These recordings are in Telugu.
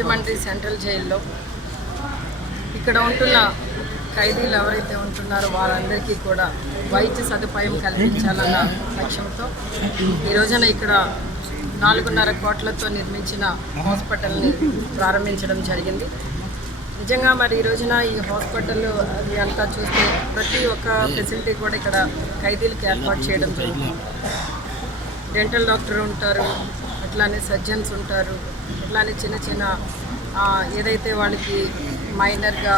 రాజమండ్రి సెంట్రల్ జైల్లో ఇక్కడ ఉంటున్న ఖైదీలు ఎవరైతే ఉంటున్నారో వారందరికీ కూడా వైద్య సదుపాయం కల్పించాలన్న లక్ష్యంతో ఈ రోజున ఇక్కడ 4.5 కోట్లతో నిర్మించిన హాస్పిటల్ని ప్రారంభించడం జరిగింది. నిజంగా మరి ఈ రోజున ఈ హాస్పిటల్ అది అంతా చూస్తే ప్రతి ఒక్క ఫెసిలిటీ కూడా ఇక్కడ ఖైదీలకు ఏర్పాటు చేయడం జరిగింది. డెంటల్ డాక్టర్ ఉంటారు, అట్లానే సర్జన్స్ ఉంటారు, అట్లానే చిన్న చిన్న ఏదైతే వాళ్ళకి మైనర్గా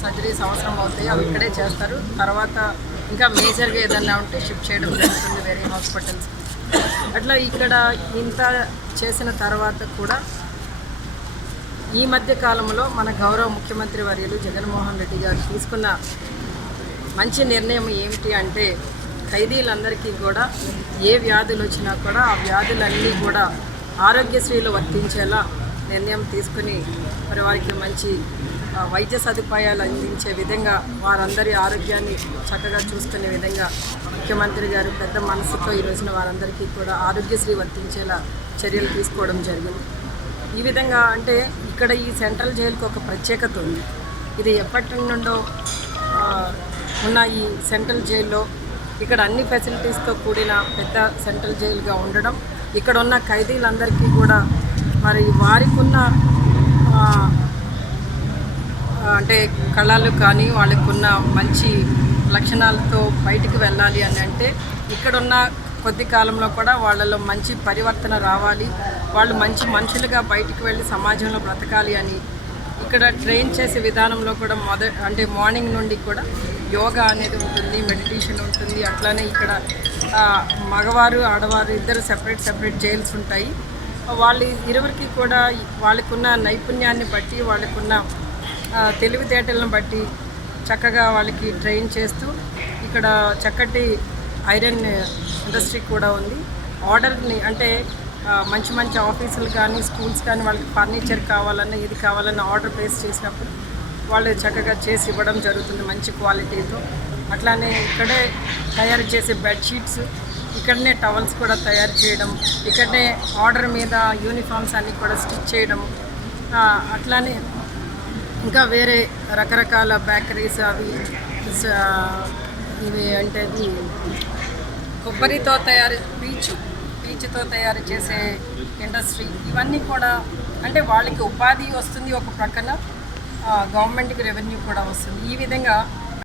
సర్జరీస్ అవసరం అవుతాయో అవి ఇక్కడే చేస్తారు. తర్వాత ఇంకా మేజర్గా ఏదన్నా ఉంటే షిఫ్ట్ చేయడం జరుగుతుంది వేరే హాస్పిటల్స్. అట్లా ఇక్కడ ఇంత చేసిన తర్వాత కూడా ఈ మధ్య కాలంలో మన గౌరవ ముఖ్యమంత్రి వర్యులు జగన్మోహన్ రెడ్డి గారు తీసుకున్న మంచి నిర్ణయం ఏమిటి అంటే ఖైదీలందరికీ కూడా ఏ వ్యాధులు వచ్చినా కూడా ఆ వ్యాధులన్నీ కూడా ఆరోగ్యశ్రీలో వర్తించేలా నిర్ణయం తీసుకుని మరి వారికి మంచి వైద్య సదుపాయాలు అందించే విధంగా వారందరి ఆరోగ్యాన్ని చక్కగా చూసుకునే విధంగా ముఖ్యమంత్రి గారు పెద్ద మనసుతో ఈ రోజున వారందరికీ కూడా ఆరోగ్యశ్రీ వర్తించేలా చర్యలు తీసుకోవడం జరిగింది. ఈ విధంగా అంటే ఇక్కడ ఈ సెంట్రల్ జైలుకి ఒక ప్రత్యేకత ఉంది. ఇది ఎప్పటి నుండో ఉన్న ఈ సెంట్రల్ జైల్లో ఇక్కడ అన్ని ఫెసిలిటీస్తో కూడిన పెద్ద సెంట్రల్ జైలుగా ఉండడం, ఇక్కడ ఉన్న ఖైదీలందరికీ కూడా మరి వారికి ఉన్న అంటే కళలు కానీ వాళ్ళకున్న మంచి లక్షణాలతో బయటికి వెళ్ళాలి అని అంటే ఇక్కడున్న కొద్ది కాలంలో కూడా వాళ్ళలో మంచి పరివర్తన రావాలి, వాళ్ళు మంచి మనుషులుగా బయటికి వెళ్ళి సమాజంలో బ్రతకాలి అని ఇక్కడ ట్రైన్ చేసే విధానంలో కూడా అంటే మార్నింగ్ నుండి కూడా యోగా అనేది ఉంటుంది, మెడిటేషన్ ఉంటుంది. అట్లానే ఇక్కడ మగవారు ఆడవారు ఇద్దరు సెపరేట్ జైల్స్ ఉంటాయి. వాళ్ళు ఇరువురికి కూడా వాళ్ళకున్న నైపుణ్యాన్ని బట్టి వాళ్ళకున్న తెలివితేటలను బట్టి చక్కగా వాళ్ళకి ట్రైన్ చేస్తూ ఇక్కడ చక్కటి ఐరన్ ఇండస్ట్రీ కూడా ఉంది. ఆర్డర్ని అంటే మంచి ఆఫీసులు కానీ స్కూల్స్ కానీ వాళ్ళకి ఫర్నిచర్ కావాలన్నా ఇది కావాలన్నా ఆర్డర్ ప్లేస్ చేసినప్పుడు వాళ్ళు చక్కగా చేసి ఇవ్వడం జరుగుతుంది మంచి క్వాలిటీతో. అట్లానే ఇక్కడే తయారు చేసే బెడ్షీట్స్, ఇక్కడనే టవల్స్ కూడా తయారు చేయడం, ఇక్కడనే ఆర్డర్ మీద యూనిఫామ్స్ అన్నీ కూడా స్టిచ్ చేయడం, అట్లానే ఇంకా వేరే రకరకాల బేకరీస్ అవి ఇవి అంటే అది కొబ్బరితో పీచుతో తయారు చేసే ఇండస్ట్రీ, ఇవన్నీ కూడా అంటే వాళ్ళకి ఉపాధి వస్తుంది, ఒక ప్రక్కన గవర్నమెంట్కి రెవెన్యూ కూడా వస్తుంది. ఈ విధంగా